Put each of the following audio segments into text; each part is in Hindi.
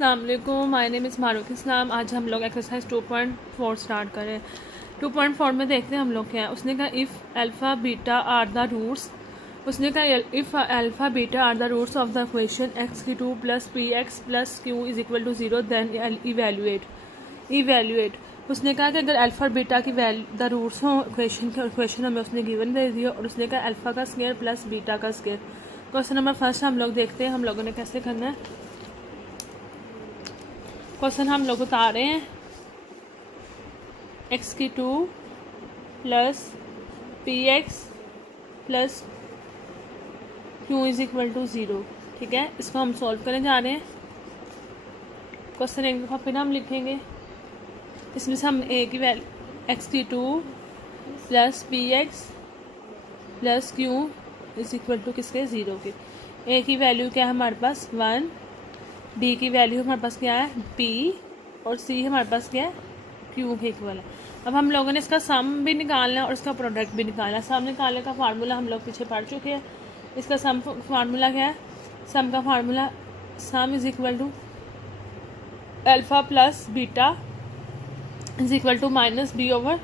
अस्सलाम वालेकुम, माय नेम इज़ मारूक इस्लाम। आज हम लोग एक्सरसाइज 2.4 स्टार्ट करें। 2.4 में देखते हैं हम लोग क्या है। उसने कहा if alpha beta are the roots, उसने कहा if alpha beta are the roots of the equation x की 2 plus p x plus q is equal to 0 then evaluate. उसने कहा कि अगर अल्फ़ा और बीटा की द रूट्स हों इक्वेशन हमें उसने गिवन दे दिया और उसने कहा अल्फ़ा का स्क्वायर प्लस बीटा का स्क्वायर। क्वेश्चन नंबर फर्स्ट हम लोग देखते हैं हम लोगों ने कैसे करना है। क्वेश्चन हम लोग उतार रहे हैं एक्स की 2 plus p x plus q is equal to 0। ठीक है, इसको हम सॉल्व करने जा रहे हैं। क्वेश्चन एक दफ़ा फिर हम लिखेंगे। इसमें से हम ए की वैल्यू एक्स की 2 plus p x plus q is equal to किसके 0 के। ए की वैल्यू क्या है हमारे पास 1, बी की वैल्यू हमारे पास क्या है पी और सी हमारे पास क्या है क्यू के इक्वल है। अब हम लोगों ने इसका सम भी निकालना है और इसका प्रोडक्ट भी निकालना है। सम निकालने का फार्मूला हम लोग पीछे पढ़ चुके हैं। इसका सम फार्मूला क्या है, सम का formula sum is equal to alpha plus beta is equal to minus B over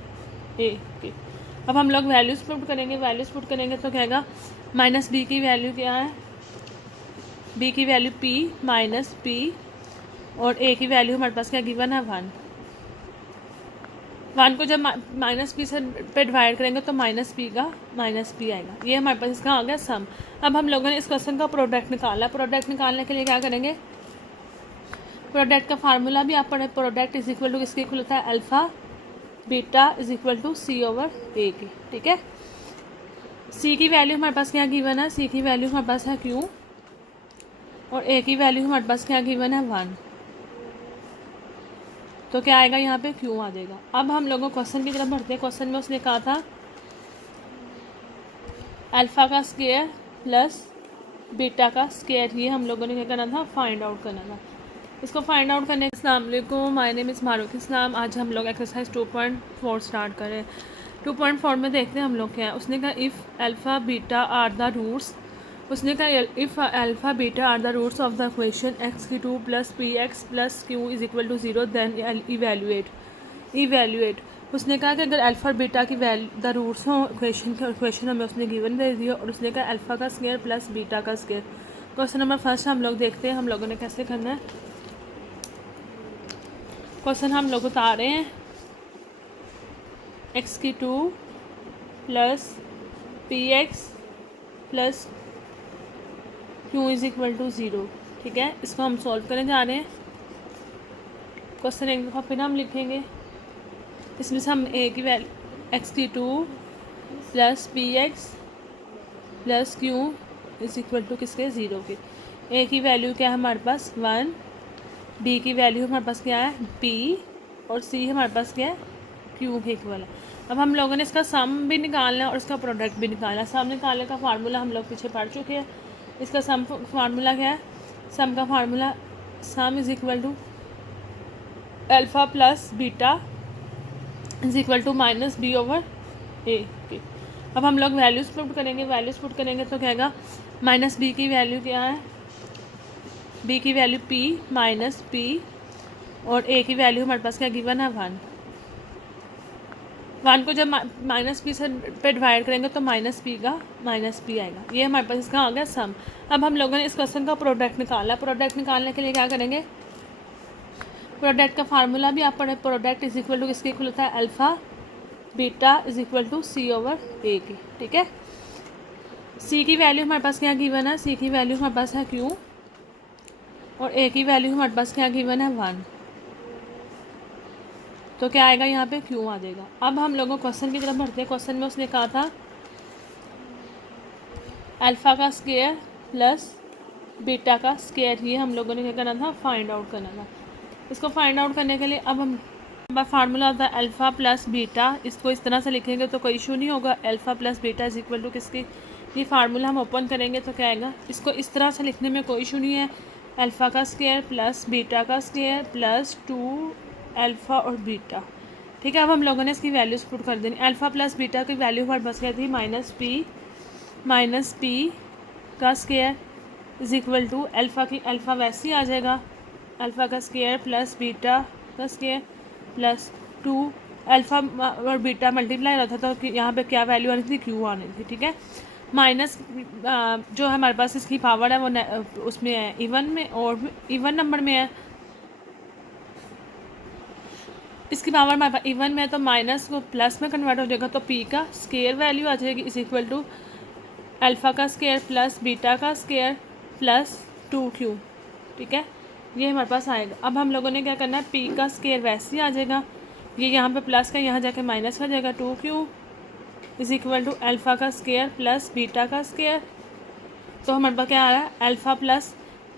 A के। अब हम लोग वैल्यूज पुट करेंगे तो कहेगा माइनस बी की वैल्यू क्या है, बी की वैल्यू p माइनस पी और a की वैल्यू हमारे पास क्या गिवन है 1 को जब माइनस पी से पे डिवाइड करेंगे तो माइनस पी आएगा। ये हमारे पास इसका आ गया सम। अब हम लोगों ने इस क्वेश्चन का प्रोडक्ट निकाला। प्रोडक्ट निकालने के लिए क्या करेंगे, प्रोडक्ट का फार्मूला भी आप पढ़े। प्रोडक्ट इज इक्वल टू किसके इक्वल होता है alpha beta is equal to C over A की। ठीक है, सी की वैल्यू हमारे पास क्या गिवन है, सी की वैल्यू हमारे पास है क्यू और ए की वैल्यू हमारे पास क्या गिवन है 1, तो क्या आएगा यहाँ पे क्यू आ जाएगा। अब हम लोगों क्वेश्चन की तरफ बढ़ते हैं। क्वेश्चन में उसने कहा था अल्फ़ा का स्क्वायर प्लस बीटा का स्क्वायर, ये हम लोगों ने क्या करना था फाइंड आउट करना था। इसको फाइंड आउट करने अस्सलाम वालेकुम, माय नेम इज़ मारूक इस्लाम। आज हम लोग एक्सरसाइज 2.4 स्टार्ट करें। 2.4 में देखते हैं हम लोग क्या है। उसने कहा if alpha beta are the roots, उसने कहा if alpha beta are the roots of the equation x की 2 plus p x plus q is equal to 0 then evaluate. उसने कहा कि अगर अल्फ़ा और बीटा की द रूट्स हों इक्वेशन हमें उसने गिवन दे दिया और उसने कहा अल्फ़ा का स्क्वायर प्लस बीटा का स्क्वायर। क्वेश्चन नंबर फर्स्ट हम लोग देखते हैं हम लोगों ने कैसे करना है। क्वेश्चन हम लोग उतार रहे हैं एक्स की 2 plus p x plus q is equal to 0। ठीक है, इसको हम सॉल्व करने जा रहे हैं। क्वेश्चन एक दफ़ा फिर हम लिखेंगे। इसमें से हम ए की वैल्यू एक्स की 2 plus p x plus q is equal to किसके 0 के। ए की वैल्यू क्या है हमारे पास 1, बी की वैल्यू हमारे पास क्या है पी और सी हमारे पास क्या है क्यू के इक्वल है। अब हम लोगों ने इसका सम भी निकालना है और इसका प्रोडक्ट भी निकालना है। सम निकालने का फार्मूला हम लोग पीछे पढ़ चुके हैं। इसका सम फार्मूला क्या है, सम का formula sum is equal to alpha plus beta is equal to minus B over A के। अब हम लोग वैल्यूज़ पुट करेंगे तो कहेगा माइनस बी की वैल्यू क्या है, बी की वैल्यू p माइनस पी और a की वैल्यू हमारे पास क्या गिवन है 1 को जब माइनस पी से पे डिवाइड करेंगे तो माइनस पी आएगा। ये हमारे पास इसका आ गया सम। अब हम लोगों ने इस क्वेश्चन का प्रोडक्ट निकाला। प्रोडक्ट निकालने के लिए क्या करेंगे, प्रोडक्ट का फार्मूला भी आप पढ़े। प्रोडक्ट इज इक्वल टू किसके इक्वल होता है alpha beta is equal to C over A की। ठीक है, सी की वैल्यू हमारे पास क्या गिवन है, सी की वैल्यू हमारे पास है क्यू और ए की वैल्यू हमारे पास क्या गिवन है 1, तो क्या आएगा यहाँ पे क्यू आ जाएगा। अब हम लोगों क्वेश्चन की तरफ बढ़ते हैं। क्वेश्चन में उसने कहा था अल्फ़ा का स्क्वायर प्लस बीटा का स्क्वायर, ये हम लोगों ने क्या करना था फाइंड आउट करना था। इसको फाइंड आउट करने के लिए अब हम फार्मूला होता है अल्फ़ा प्लस बीटा। इसको इस तरह से लिखेंगे तो कोई इशू नहीं होगा। Alpha plus beta is equal to किसकी, ये फार्मूला हम ओपन करेंगे तो क्या आएगा, इसको इस तरह से लिखने में कोई इशू नहीं है। अल्फ़ा का स्क्वायर प्लस बीटा का स्क्वायर प्लस 2 अल्फ़ा और बीटा। ठीक है, अब हम लोगों ने इसकी वैल्यूज पुट कर देनी। अल्फ़ा प्लस बीटा की वैल्यू हमारे पास क्या थी माइनस पी का square is equal to alpha की अल्फ़ा वैसे ही आ जाएगा अल्फ़ा का स्केयर प्लस बीटा का स्केयर प्लस 2 अल्फ़ा और बीटा मल्टीप्लाई रहता था तो यहाँ पे क्या वैल्यू आनी थी, क्यू आनी थी। ठीक है, माइनस जो हमारे पास इसकी पावर है वो उसमें है इवन में, और इवन नंबर में है, इसकी पावर हमारे पास इवन में है तो माइनस को प्लस में कन्वर्ट हो जाएगा, तो पी का स्केयर वैल्यू आ जाएगी इज इक्वल टू अल्फ़ा का स्केयर प्लस बीटा का स्केयर प्लस 2q। ठीक है, ये हमारे पास आएगा। अब हम लोगों ने क्या करना है, पी का स्केयर वैसे ही आ जाएगा, ये यहाँ पे प्लस का यहाँ जाके माइनस हो जाएगा, 2q is equal to alpha का स्केयर प्लस बीटा का स्केयर। तो हमारे पास क्या आ रहा है,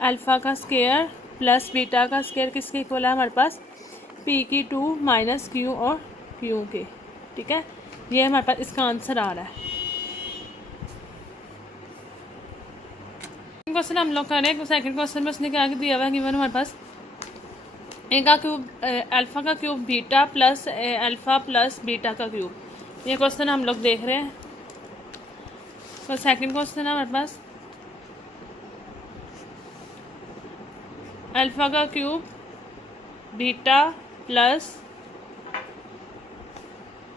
अल्फ़ा का स्केयर प्लस बीटा का स्केयर किसके इक्वल है हमारे पास, पी की 2 माइनस क्यू और क्यू के। ठीक है, ये हमारे पास इसका आंसर आ रहा है। क्वेश्चन हम लोग करें, सेकंड क्वेश्चन में उसने क्या दिया हुआ है, गिवन हमारे पास ए का क्यूब अल्फ़ा का cube beta plus alpha plus beta का क्यूब, ये क्वेश्चन हम लोग देख रहे हैं। तो सेकंड क्वेश्चन है हमारे पास अल्फ़ा का cube beta plus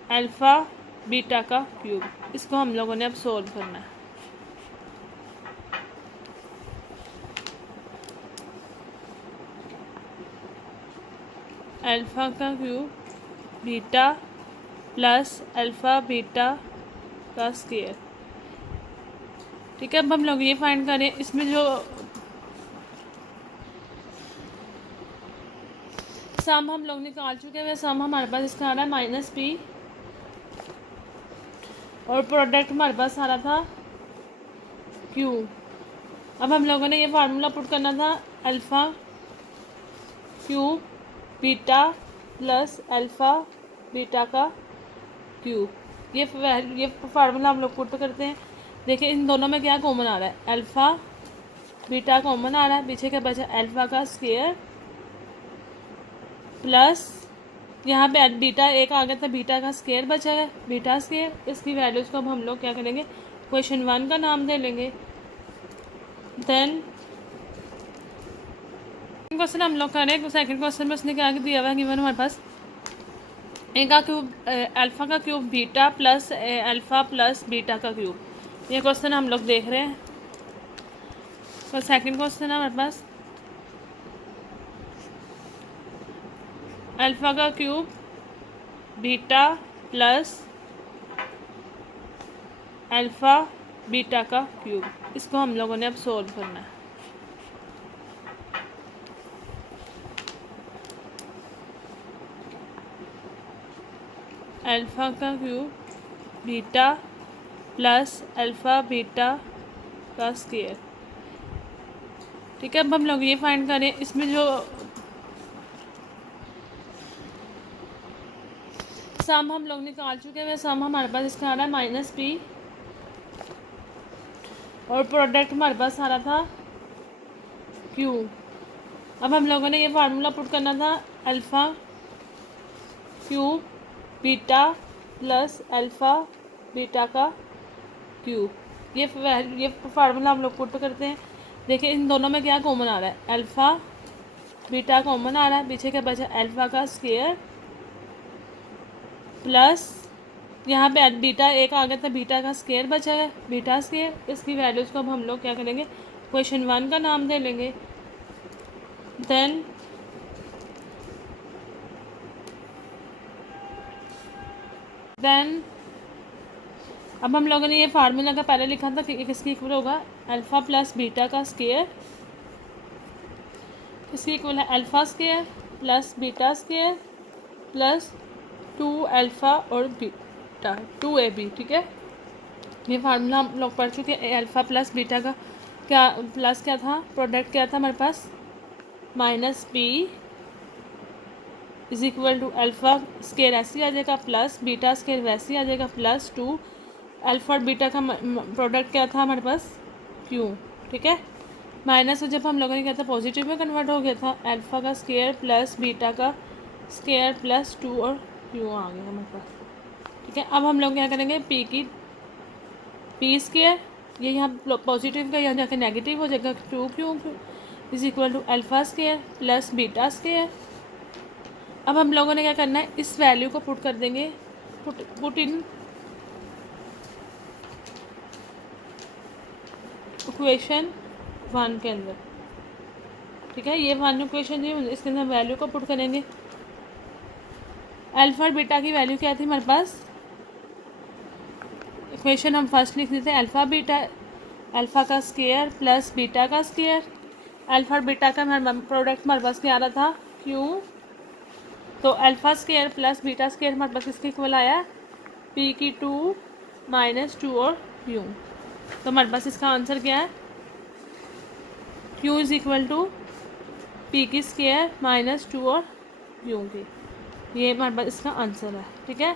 alpha beta का क्यूब, इसको हम लोगों ने अब सोल्व करना है। अल्फ़ा का cube beta plus alpha beta का स्केयर। ठीक है, अब हम लोग ये फाइंड करें, इसमें जो सम हम लोग निकाल चुके हैं, सम हमारे पास इसका आ रहा है माइनस पी, और प्रोडक्ट हमारे पास आ रहा था क्यू। अब हम लोगों ने ये फार्मूला पुट करना था, alpha cube beta plus alpha beta का क्यूब। ये फार्मूला हम लोग पुट करते हैं। देखिए इन दोनों में क्या कॉमन आ रहा है, अल्फ़ा बीटा कॉमन आ रहा है, पीछे क्या बचा अल्फ़ा का स्केयर प्लस यहाँ पे बीटा एक आ गया था, बीटा का स्केयर बचा है, बीटा स्केयर। इसकी वैल्यूज़ को अब हम लोग क्या करेंगे, क्वेश्चन 1 का नाम दे लेंगे। देन क्वेश्चन हम लोग करें, सेकंड क्वेश्चन में उसने क्या दिया हुआ है, गिवन हमारे पास ए का क्यूब अल्फ़ा का cube beta plus alpha plus beta का क्यूब, ये क्वेश्चन हम लोग देख रहे हैं। तो सेकंड क्वेश्चन है हमारे पास अल्फ़ा का cube beta plus alpha beta का क्यूब, इसको हम लोगों ने अब सोल्व करना है। अल्फ़ा का cube beta plus alpha beta का स्केयर। ठीक है, अब हम लोग ये फाइंड करें, इसमें जो सम हम लोग निकाल चुके हैं, सम हमारे पास इसका आ रहा है माइनस पी, और प्रोडक्ट हमारे पास आ रहा था क्यू। अब हम लोगों ने ये फार्मूला पुट करना था, alpha cube beta plus alpha beta का क्यूब। ये फार्मूला हम लोग पुट करते हैं। देखिए इन दोनों में क्या कॉमन आ रहा है, अल्फ़ा बीटा कॉमन आ रहा है, पीछे क्या बचा अल्फ़ा का स्केयर प्लस यहाँ पे बीटा एक आ गया था, बीटा का स्केयर बचा है, बीटा स्केयर। इसकी वैल्यूज़ को अब हम लोग क्या करेंगे, क्वेश्चन 1 का नाम दे लेंगे। देन अब हम लोगों ने ये फार्मूला का पहले लिखा था कि किसकी इक्वल होगा, अल्फ़ा प्लस बीटा का स्केयर, इसकी इक्वल है alpha square plus beta square plus 2 alpha और बीटा 2ab। ठीक है, ये फार्मूला हम लोग पढ़ चुके हैं। अल्फ़ा प्लस बीटा का क्या प्लस क्या था, प्रोडक्ट क्या था हमारे पास, minus P is equal to alpha square ऐसे आ जाएगा प्लस बीटा स्केयर वैसे आ जाएगा प्लस 2 अल्फ़ा और बीटा का प्रोडक्ट क्या था हमारे पास, क्यू। ठीक है, माइनस जब हम लोगों ने क्या था पॉजिटिव में कन्वर्ट हो गया था, अल्फ़ा का स्केयर प्लस बीटा का स्केयर प्लस 2 और क्यू आ गया हमारे पास। ठीक है, अब हम लोग क्या करेंगे, पी स्केयर, ये यहाँ पॉजिटिव का यहाँ जाके नेगेटिव हो जाएगा, 2 Q is equal to alpha square plus beta square. अब हम लोगों ने क्या करना है, इस वैल्यू को पुट कर देंगे, पुट इन इक्वेशन 1 के अंदर। ठीक है, ये 1 इक्वेशन जी, इसके अंदर वैल्यू को पुट करेंगे। अल्फ़ा और बीटा की वैल्यू क्या थी हमारे पास, इक्वेशन हम फर्स्ट लिख देते हैं, अल्फ़ा बीटा, अल्फ़ा का स्केयर प्लस बीटा का स्केयर। अल्फ़ा और बीटा का हमारा प्रोडक्ट हमारे पास क्या आ रहा था, क्यू। तो alpha square plus beta square हमारे पास किसके इक्वल आया, पी की 2 माइनस 2 और यू। तो हमारे पास इसका आंसर क्या है, Q is equal to P की स्केयर माइनस 2 और यू की। ये हमारे पास इसका आंसर है। ठीक है,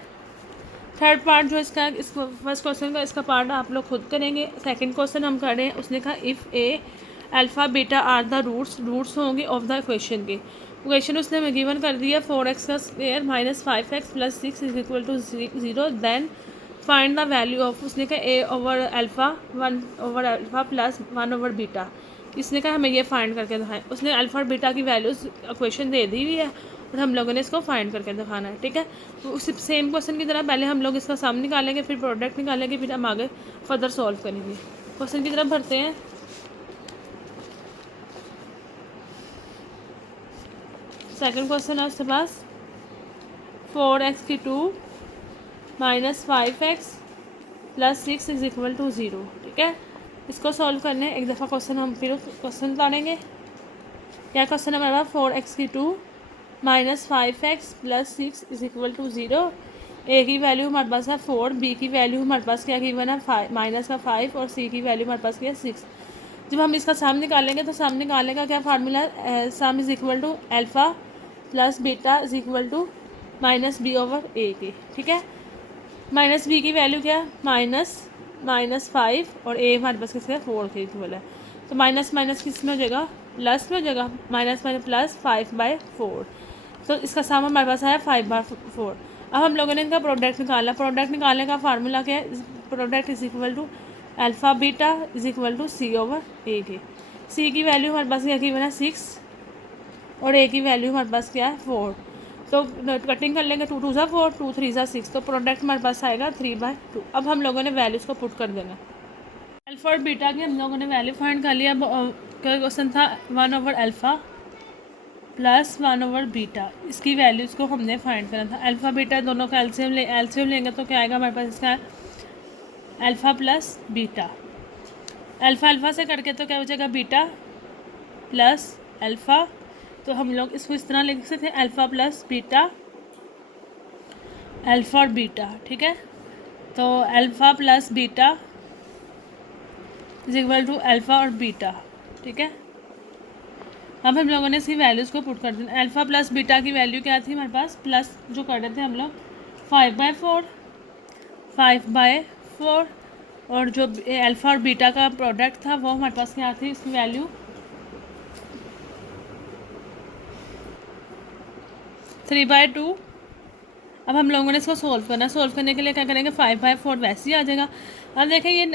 थर्ड पार्ट जो इसका, इस फर्स्ट क्वेश्चन का इसका पार्ट आप लोग खुद करेंगे। सेकंड क्वेश्चन हम कर रहे हैं, उसने कहा if a alpha beta are the roots होंगे ऑफ द इक्वेशन के। इक्वेशन उसने हमें गिवन कर दिया 4x का square minus 5x plus 6 is equal to 0, then find the value of, उसने कहा A over alpha 1 over alpha plus 1 over beta. इसने कहा हमें ये फाइंड करके दिखाएं। उसने अल्फ़ा और बीटा की वैल्यूज़ इक्वेशन दे दी हुई है और हम लोगों ने इसको फाइंड करके दिखाना है। ठीक है, तो उसी सेम क्वेश्चन की तरह पहले हम लोग इसका सम निकालेंगे, फिर प्रोडक्ट निकालेंगे, फिर हम आगे फर्दर सॉल्व करेंगे। क्वेश्चन की तरफ भरते हैं। सेकंड क्वेश्चन है उसके पास 4x की 2 minus 5x plus 6 is equal to 0। ठीक है, इसको सॉल्व करने एक दफ़ा क्वेश्चन हम फिर क्वेश्चन उतारेंगे। क्या क्वेश्चन है हमारे पास, 4x की 2 minus 5x plus 6 is equal to 0। A की वैल्यू हमारे पास है 4, बी की वैल्यू हमारे पास क्या गिवन है 5 माइनस का 5 और सी की वैल्यू हमारे पास क्या है 6। जब हम इसका सम निकालेंगे तो सम निकालने का क्या फार्मूला है, sum is equal to alpha plus beta is equal to minus B over A के। ठीक है, माइनस बी की वैल्यू क्या है, माइनस 5 और ए हमारे पास किसका 4 के इक्वल है। तो माइनस माइनस किस में हो जाएगा, प्लस में हो जाएगा, माइनस माइनस प्लस 5/4। तो इसका सम हमारे पास आया 5/4। अब हम लोगों ने इनका प्रोडक्ट निकाला। प्रोडक्ट निकालने का फार्मूला क्या है, product is equal to alpha beta is equal to C over A के। सी की वैल्यू हमारे पास क्या की बना 6 और ए की वैल्यू हमारे पास क्या है 4। तो कटिंग कर लेंगे, 2 2 ज़ा 4, 2 3 ज़ा 6, तो प्रोडक्ट हमारे पास आएगा 3/2। अब हम लोगों ने वैल्यूज़ को पुट कर देना। अल्फ़ा और बीटा की हम लोगों ने वैल्यू फाइंड कर लिया। क्या क्वेश्चन था, 1 over alpha plus 1 over beta, इसकी वैल्यूज़ को हमने फाइंड करना था। अल्फ़ा बीटा दोनों का एलसीएम लेंगे तो क्या आएगा हमारे पास, इसका alpha plus beta. Alpha alpha से करके तो क्या हो जाएगा, बीटा प्लस अल्फ़ा। तो हम लोग इसको इस तरह लिख सकते हैं, अल्फ़ा प्लस बीटा, अल्फ़ा और बीटा। ठीक है, तो alpha plus beta is equal to alpha और बीटा। ठीक है, अब हम लोगों ने इसकी वैल्यूज़ को पुट कर दिया। अल्फ़ा प्लस बीटा की वैल्यू क्या थी हमारे पास, प्लस जो कर रहे थे हम लोग 5/4 और जो अल्फ़ा और बीटा का प्रोडक्ट था वो हमारे पास क्या थी, इसकी वैल्यू 3/2। अब हम लोगों ने इसको सोल्व करना। सोल्व करने के लिए क्या करेंगे, 5/4 वैसे ही आ जाएगा। अब देखें ये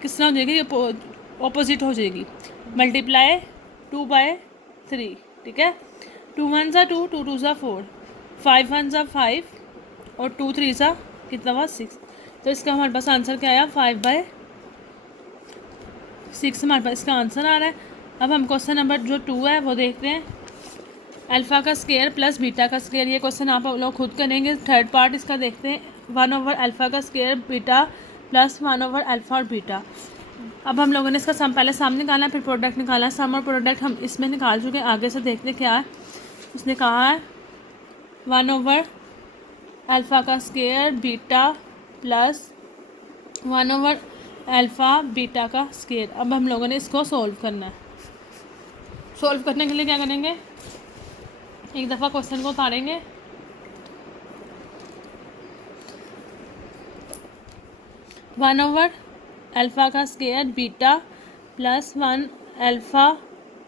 किस तरह हो जाएगी, ये ऑपोजिट हो जाएगी, मल्टीप्लाई 2/3। ठीक है, 2 1 ज़ा 2, 2 2 ज़ा 4, 5 1 ज़ा 5 और 2 3 ज़ा कितना हुआ 6। तो इसका हमारे पास आंसर क्या आया, 5/6 हमारे पास इसका आंसर आ रहा है। अब हम क्वेश्चन नंबर जो 2 है वो देखते हैं। अल्फ़ा का स्केयर प्लस बीटा का स्केयर, ये क्वेश्चन आप लोग खुद करेंगे। थर्ड पार्ट इसका देखते हैं, 1 ओवर अल्फ़ा का square beta plus 1 over alpha और बीटा। अब हम लोगों ने इसका सम पहले सम निकालना, फिर प्रोडक्ट निकालना। सम और प्रोडक्ट हम इसमें निकाल चुके हैं, आगे से देखते क्या है। उसने कहा है 1 ओवर अल्फ़ा का square beta plus 1 over alpha beta का स्केयर। अब हम लोगों ने इसको सोल्व करना है। सोल्व करने के लिए क्या करेंगे, एक दफ़ा क्वेश्चन को उतारेंगे। वन ओवर अल्फ़ा का स्केयर बीटा प्लस 1 अल्फ़ा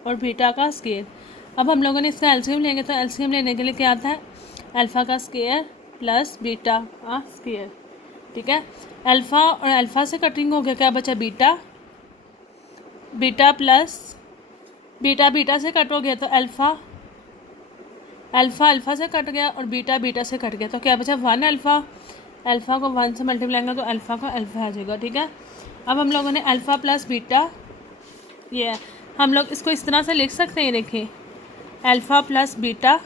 और बीटा का स्केयर। अब हम लोगों ने इसका एलसीएम लेंगे, तो एलसीएम लेने के लिए क्या आता है, अल्फ़ा का स्केयर प्लस बीटा का स्केयर। ठीक है, अल्फ़ा और अल्फ़ा से कटिंग हो गया, क्या बचा beta, beta plus beta beta से कट हो गया तो अल्फ़ा अल्फ़ा अल्फ़ा से कट गया और बीटा बीटा से कट गया, तो क्या बचा 1 अल्फ़ा। अल्फ़ा को 1 से मल्टीप्लाई करेंगे तो अल्फ़ा का अल्फ़ा आ जाएगा, ठीक है। अब हम लोगों ने अल्फ़ा प्लस बीटा, ये हम लोग इसको इस तरह से लिख सकते हैं, देखिए अल्फ़ा प्लस बीटा,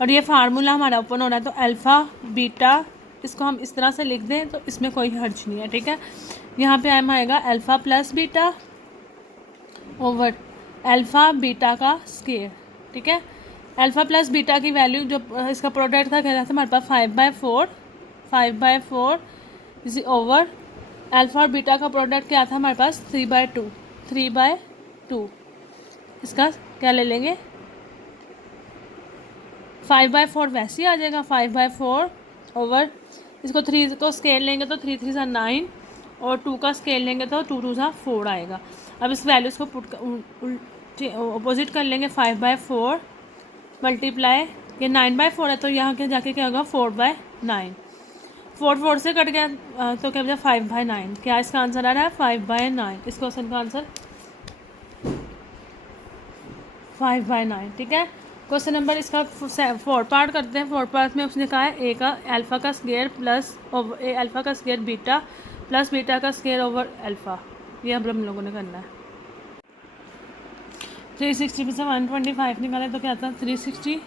और ये फार्मूला हमारा ओपन हो रहा है तो अल्फ़ा बीटा, इसको हम इस तरह से लिख दें तो इसमें कोई हर्ज नहीं है, ठीक है। यहाँ पे हम आएगा alpha plus beta over alpha beta का स्केयर, ठीक है। अल्फ़ा प्लस बीटा की वैल्यू जो इसका प्रोडक्ट था, कह रहा था हमारे पास 5/4 इसी ओवर अल्फ़ा और बीटा का प्रोडक्ट क्या था हमारे पास 3/2। इसका क्या ले लेंगे 5/4 वैसे ही आ जाएगा, 5/4 ओवर इसको 3 को स्केल लेंगे तो 3 3 9 और 2 का स्केल लेंगे तो 2 2 4 आएगा। अब इस वैल्यूज़ को अपोजिट कर लेंगे, 5/4 मल्टीप्लाई ये 9/4 है तो यहाँ के जाके क्या होगा 4/9, 4 से कट गया तो क्या बचा 5/9। क्या इसका आंसर आ रहा है 5/9, इस क्वेश्चन का आंसर 5/9, ठीक है। क्वेश्चन नंबर इसका 4 पार्ट करते हैं। 4 पार्ट में उसने कहा है ए का अल्फ़ा का स्क्वायर प्लस अल्फ़ा का स्क्वायर बीटा प्लस बीटा का स्क्वायर ओवर अल्फ़ा, ये अब हम लोगों ने करना है। 360 में से 125 निकाले तो क्या था 360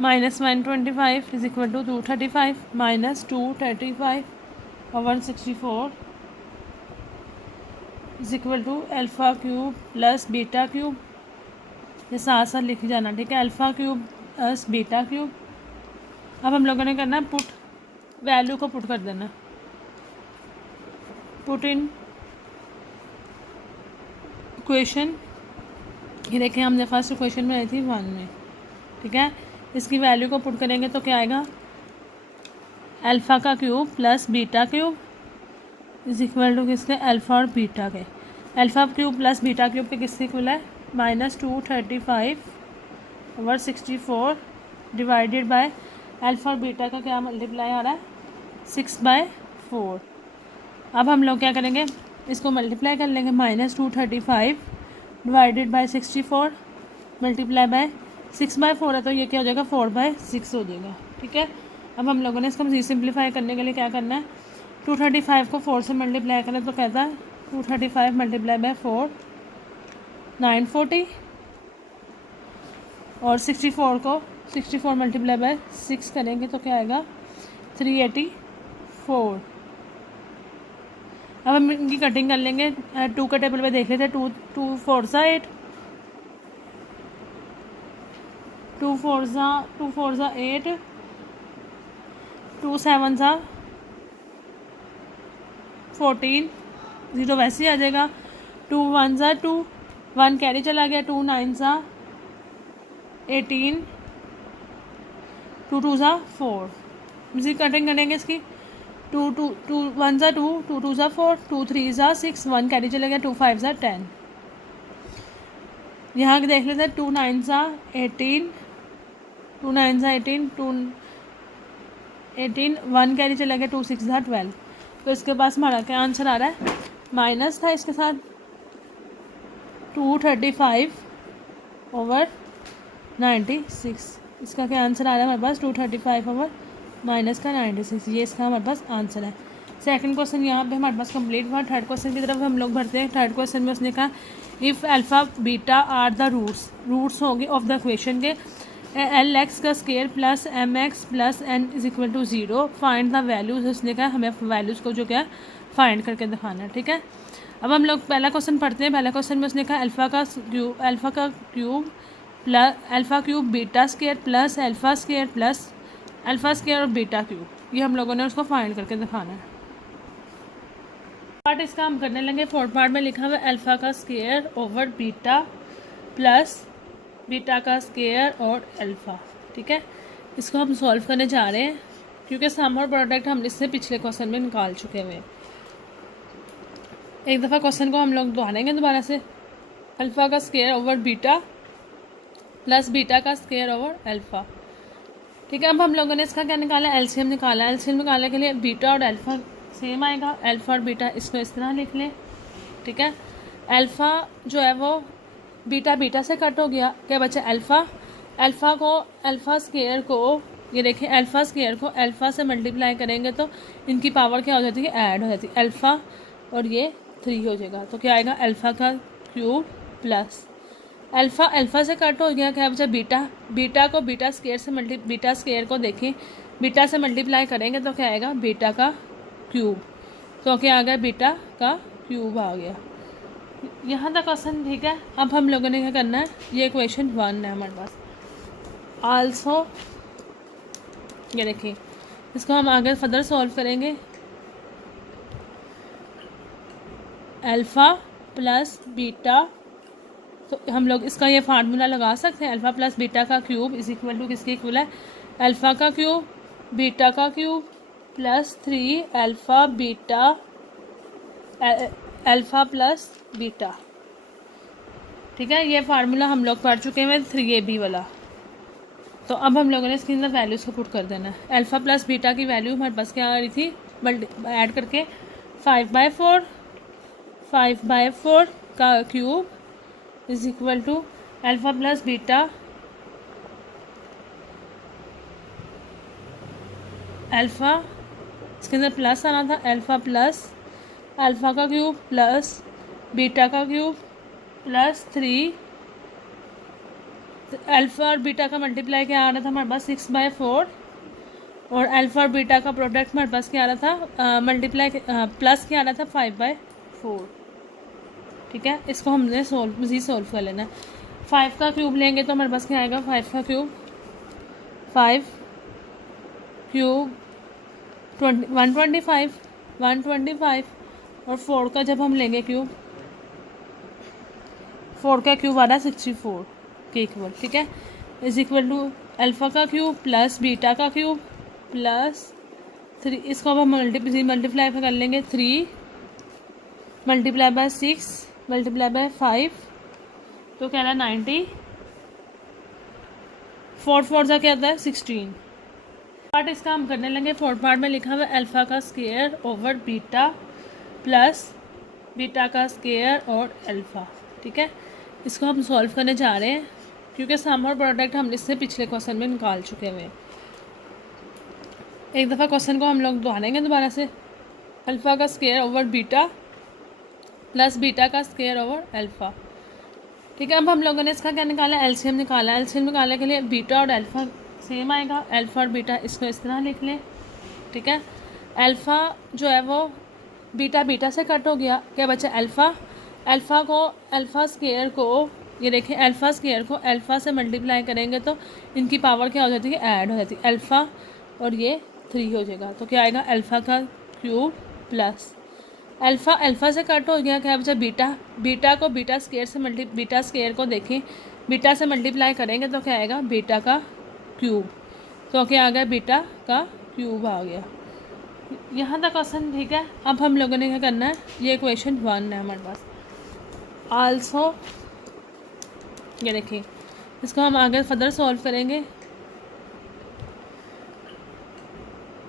minus 125 is equal to 235 minus 235 और 164 is equal to alpha cube plus beta cube, ये साथ साथ लिख जाना, ठीक है। Alpha cube plus beta cube. अब हम लोगों ने करना है पुट, वैल्यू को पुट कर देना, पुट इन इक्वेशन। ये देखें हमने फर्स्ट इक्वेशन में आई थी 1 में, ठीक है। इसकी वैल्यू को पुट करेंगे तो क्या आएगा अल्फ़ा का cube plus beta cube is equal to किसके अल्फ़ा और बीटा के। Alpha cube plus beta cube के किसके इक्वल है -235 ओवर 64 डिवाइडेड बाय अल्फ़ा और बीटा का क्या मल्टीप्लाई आ रहा है 6/4। अब हम लोग क्या करेंगे इसको मल्टीप्लाई कर लेंगे, -235 डिवाइडेड बाय 64 मल्टीप्लाई बाय 6/4 है तो ये क्या हो जाएगा 4/6 हो जाएगा, ठीक है। अब हम लोगों ने इसको सिंप्लीफाई करने के लिए क्या करना है 235 को 4 से मल्टीप्लाई करें तो कहता है 235 मल्टीप्लाई बाय 4 940 और 64 को 64 मल्टीप्लाई बाय 6 करेंगे तो क्या आएगा 384। अब हम इनकी कटिंग कर लेंगे, 2 का टेबल पे देख लेते हैं, 2 4 सा 8, 2 4 सा 8, 2 7 सा 14, 0 वैसे ही आ जाएगा, 2 1 सा 2, 1 कैरी चला गया, 2 9 सा 18, 2 2 सा 4। इसी कटिंग करेंगे इसकी, 2 1 सा 2, 2 2 सा 4, 2 3 सा 6, 1 कैरी चला गया, 2 5 सा 10। यहाँ देख लेते हैं 2 9 सा 18, 2 9 सा 18, 2 18, 1 कैरी चला गया, 2 6 सा 12। तो इसके पास हमारा क्या आंसर आ रहा है, माइनस था इसके साथ 235 ओवर 96। इसका क्या आंसर आ रहा है हमारे पास 235 ओवर माइनस का 96, ये इसका हमारे पास आंसर है। सेकंड क्वेश्चन यहाँ पे हमारे पास कंप्लीट हुआ। थर्ड क्वेश्चन की तरफ हम लोग बढ़ते हैं। थर्ड क्वेश्चन में उसने कहा if alpha beta are the roots होंगे ऑफ द इक्वेशन के एल एक्स का square plus M X plus N is equal to 0, find the values. उसने कहा हमें वैल्यूज़ को जो क्या फाइंड करके दिखाना है, ठीक है। अब हम लोग पहला क्वेश्चन पढ़ते हैं। पहला क्वेश्चन में उसने कहा अल्फ़ा का cube plus alpha cube beta square plus alpha square plus alpha square और बीटा क्यूब, ये हम लोगों ने उसको फाइंड करके दिखाना है। पार्ट इसका हम करने लगे। फोर्थ पार्ट में लिखा हुआ है अल्फ़ा का square over beta plus beta का स्केयर और अल्फ़ा, ठीक है। इसको हम सॉल्व करने जा रहे हैं क्योंकि सम और प्रोडक्ट हम इससे पिछले क्वेश्चन में निकाल चुके हुए हैं। एक दफ़ा क्वेश्चन को हम लोग दोहराएंगे दोबारा से। अल्फ़ा का square over beta plus beta का स्केयर ओवर अल्फ़ा, ठीक है। अब हम लोगों ने इसका क्या निकाला एलसीएम निकाला। एलसीएम निकालने के लिए बीटा और अल्फ़ा सेम आएगा, अल्फ़ा और बीटा इसको इस तरह लिख लें, ठीक है। अल्फ़ा जो है वो बीटा बीटा से कट हो गया, क्या बचा अल्फ़ा। अल्फ़ा स्क्वायर को ये देखिए अल्फ़ा स्क्वायर को अल्फ़ा से मल्टीप्लाई करेंगे तो इनकी पावर क्या हो जाती है, ऐड हो जाती है। अल्फ़ा और ये 3 हो जाएगा, तो क्या आएगा अल्फ़ा का क्यूब प्लस अल्फ़ा से कट हो गया, क्या बचा बीटा को बीटा स्क्वायर को देखें बीटा से मल्टीप्लाई करेंगे तो क्या आएगा बीटा का क्यूब, तो क्या आ गया बीटा का क्यूब आ गया। यहाँ तक क्वेश्चन ठीक है। अब हम लोगों ने क्या करना है, ये क्वेश्चन 1 है हमारे पास। आल्सो ये देखिए इसको हम आगे फर्दर सॉल्व करेंगे। अल्फ़ा प्लस बीटा, तो हम लोग इसका ये फार्मूला लगा सकते हैं, अल्फ़ा प्लस बीटा का क्यूब इज इक्वल टू किसके इक्वल है, अल्फ़ा का क्यूब बीटा का cube plus 3 alpha plus beta. ठीक है, ये फार्मूला हम लोग पढ़ चुके हैं 3AB वाला। तो अब हम लोगों ने इसके अंदर वैल्यूज़ को पुट कर देना है। अल्फ़ा प्लस बीटा की वैल्यू हमारे पास क्या आ रही थी, ऐड करके 5/4 का cube is equal to alpha plus beta alpha, इसके अंदर प्लस आना था, अल्फ़ा प्लस अल्फ़ा का क्यूब प्लस बीटा का क्यूब प्लस 3 अल्फ़ा और बीटा का मल्टीप्लाई क्या आ रहा था हमारे पास 6/4 और अल्फ़ा और बीटा का प्रोडक्ट हमारे पास क्या आ रहा था, मल्टीप्लाई प्लस क्या आ रहा था 5/4। ठीक है, इसको हमने सॉल्व कर लेना है। 5 का क्यूब लेंगे तो हमारे पास क्या आएगा, 5 का क्यूब 5 क्यूब 125 और 4 का जब हम लेंगे क्यूब 4 का क्यूब आ रहा है 64 के इक्वल। ठीक है, इज इक्वल टू अल्फ़ा का क्यूब प्लस बीटा का क्यूब प्लस 3, इसको अब हम मल्टीप्लाई कर लेंगे 3 मल्टीप्लाई बाय 6 मल्टीप्लाई बाय 5, तो क्या रहा 90, 4 सा क्या होता है 16। पार्ट इसका हम करने लगे। 4 पार्ट में लिखा हुआ है अल्फ़ा का square over beta plus beta का स्क्वायर और अल्फ़ा। ठीक है, इसको हम सॉल्व करने जा रहे हैं क्योंकि सम और प्रोडक्ट हम इससे पिछले क्वेश्चन में निकाल चुके हुए हैं। एक दफ़ा क्वेश्चन को हम लोग दोहराएंगे दोबारा से। अल्फ़ा का square over beta plus beta का स्क्वायर ओवर अल्फ़ा। ठीक है, अब हम लोगों ने इसका क्या निकाला, एलसीएम निकाला। एलसीएम निकालने के लिए बीटा और अल्फ़ा सेम आएगा, अल्फ़ा और बीटा इसको इस तरह लिख लें। ठीक है, अल्फ़ा जो है वो बीटा बीटा से कट हो गया, क्या बचा अल्फ़ा स्क्वायर को ये देखिए अल्फ़ा स्क्वायर को अल्फ़ा से मल्टीप्लाई करेंगे तो इनकी पावर क्या हो जाती है, ऐड हो जाती है। अल्फ़ा और ये 3 हो जाएगा, तो क्या आएगा अल्फ़ा का क्यूब प्लस अल्फ़ा से कट हो गया, क्या बचा बीटा को बीटा स्क्वायर को देखें बीटा से मल्टीप्लाई करेंगे तो क्या आएगा बीटा का क्यूब, तो क्या आ गया बीटा का क्यूब आ गया। यहाँ तक क्वेश्चन ठीक है। अब हम लोगों ने क्या करना है, ये क्वेश्चन 1 है हमारे पास। आल्सो ये देखिए इसको हम आगे फर्दर सॉल्व करेंगे।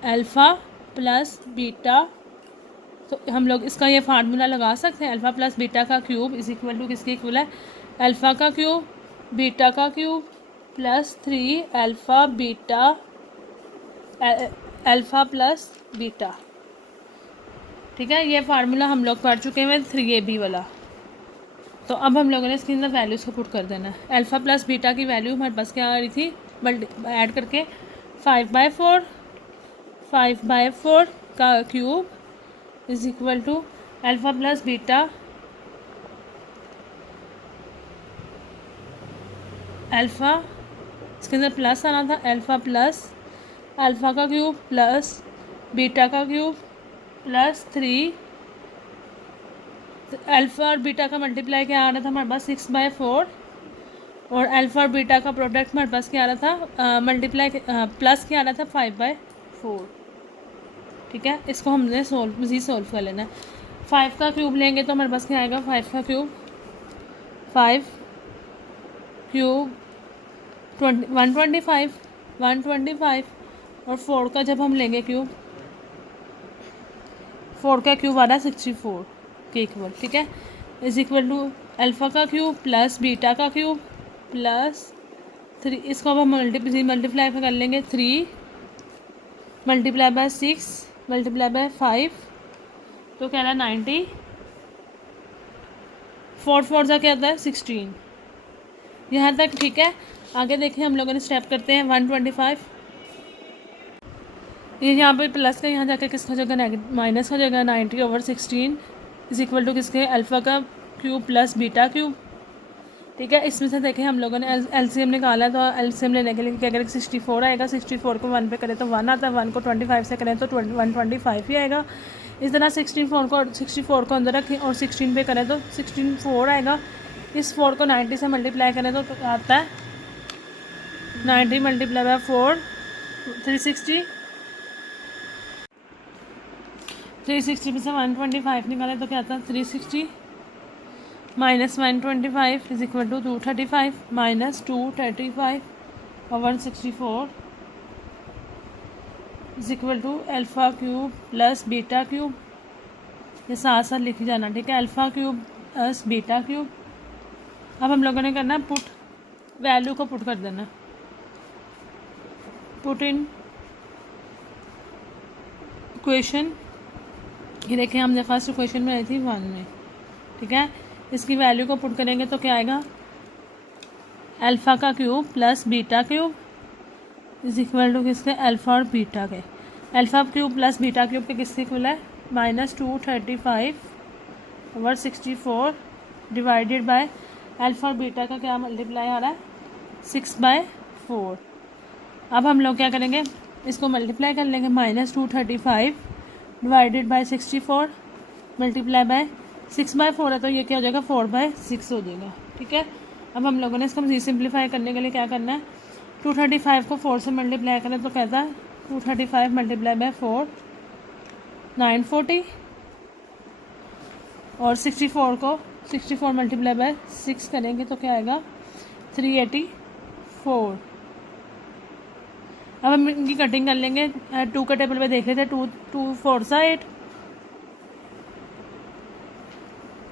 अल्फ़ा प्लस बीटा, तो हम लोग इसका ये फार्मूला लगा सकते हैं, अल्फ़ा प्लस बीटा का क्यूब इज इक्वल टू किसके इक्वल है, अल्फ़ा का क्यूब बीटा का cube plus 3 alpha plus beta. ठीक है, ये फार्मूला हम लोग पढ़ चुके हैं 3AB वाला। तो अब हम लोगों ने इसके अंदर वैल्यूज़ को पुट कर देना है। अल्फ़ा प्लस बीटा की वैल्यू हमारे पास क्या आ रही थी, ऐड करके 5/4 का cube is equal to alpha plus beta alpha, इसके अंदर प्लस आना था, अल्फ़ा प्लस अल्फ़ा का क्यूब प्लस बीटा का क्यूब प्लस 3 अल्फ़ा और बीटा का मल्टीप्लाई क्या आ रहा था हमारे पास 6/4 और अल्फ़ा और बीटा का प्रोडक्ट हमारे पास क्या आ रहा था, मल्टीप्लाई प्लस क्या आ रहा था 5/4। ठीक है, इसको हमने सॉल्व कर लेना है। 5 का क्यूब लेंगे तो हमारे पास क्या आएगा, 5 का क्यूब 5 क्यूब 125 और 4 का जब हम लेंगे क्यूब 4 का क्यूब आ रहा है 64 के इक्वल। ठीक है, इज इक्वल टू अल्फ़ा का क्यूब प्लस बीटा का क्यूब प्लस 3, इसको अब हम मल्टीप्लाई कर लेंगे। 3 मल्टीप्लाई बाय 6 मल्टीप्लाई बाय 5, तो क्या रहा है 90। 4 4 का क्या होता है 16। यहाँ तक ठीक है। आगे देखें हम लोगों ने स्टेप करते हैं 125। ये यहाँ पे प्लस का यहाँ जाकर किसका जगह माइनस का जगह 90/16 इज इक्वल टू किसके अल्फ़ा का क्यूब प्लस बीटा क्यूब। ठीक है, इसमें से देखें हम लोगों ने एलसीएम निकाला है, तो एलसीएम लेने के लिए क्या करें 64 आएगा। 64 को 1 पे करें तो 1 आता है, 1 को 25 से करें तो 125 ही आएगा। इस तरह 64 को अंदर रखें और 16 पे करें तो 64 आएगा। इस 4 को 90 से मल्टीप्लाई करें तो आता है 90 मल्टीप्लाई बाय 4 360। 360 में से 125 निकाले तो क्या आता है 360 minus 125 is equal to 235 minus 235 और 164 is equal to alpha cube plus beta cube. ये साथ साथ लिखी जाना, ठीक है, alpha cube plus beta cube. अब हम लोगों ने करना है पुट, वैल्यू को पुट कर देना। पुट इन इक्वेशन, ये देखें हमने फर्स्ट इक्वेशन में आई थी 1 में, ठीक है। इसकी वैल्यू को पुट करेंगे तो क्या आएगा अल्फ़ा का cube plus beta cube is equal to किसके अल्फ़ा और बीटा के। Alpha cube plus beta cube के किसके इक्वल है -235/64 डिवाइडेड बाय अल्फ़ा और बीटा का क्या मल्टीप्लाई आ रहा है 6/4। अब हम लोग क्या करेंगे, इसको मल्टीप्लाई कर लेंगे। -235 डिवाइडेड बाय 64 मल्टीप्लाई बाय 6/4 है, तो ये क्या हो जाएगा 4/6 हो जाएगा, ठीक है। अब हम लोगों ने इसको सिंप्लीफाई करने के लिए क्या करना है 235 को 4 से मल्टीप्लाई करें तो कहता है 235 मल्टीप्लाई बाय 4 940 और 64 को 64 मल्टीप्लाई बाय 6 करेंगे तो क्या आएगा 384। अब हम इनकी कटिंग कर लेंगे। 2 का टेबल पे देख लेते हैं। 2 4 सा 8,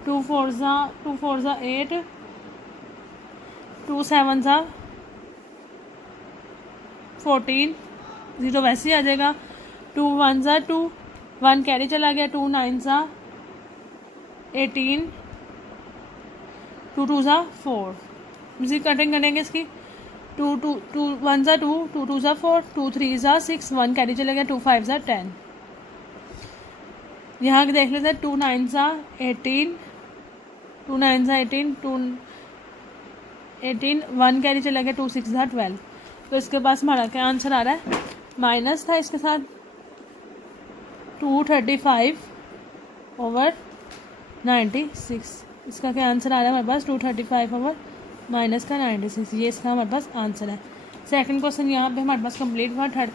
2 4 सा 8, 2 7 सा 14, 0 वैसे ही आ जाएगा। 2 1 सा 2, 1 कैरी चला गया। 2 9 सा 18, 2 2 सा 4। इसी कटिंग करेंगे इसकी। 2 1 सा 2, 2 2 सा 4, 2 3 सा 6, 1 कैरी चला गया। 2 5 सा 10। यहाँ देख लेते हैं 2 9 सा 18, 2 9 सा 18, 2 18, 1 कैरी चला गया। 2 6 सा 12। तो इसके पास हमारा क्या आंसर आ रहा है, माइनस था इसके साथ 235/96। इसका क्या आंसर आ रहा है हमारे पास 235 माइनस का 96। ये इसका हमारे पास आंसर है। सेकंड क्वेश्चन यहाँ पे हमारे पास कंप्लीट हुआ। थर्ड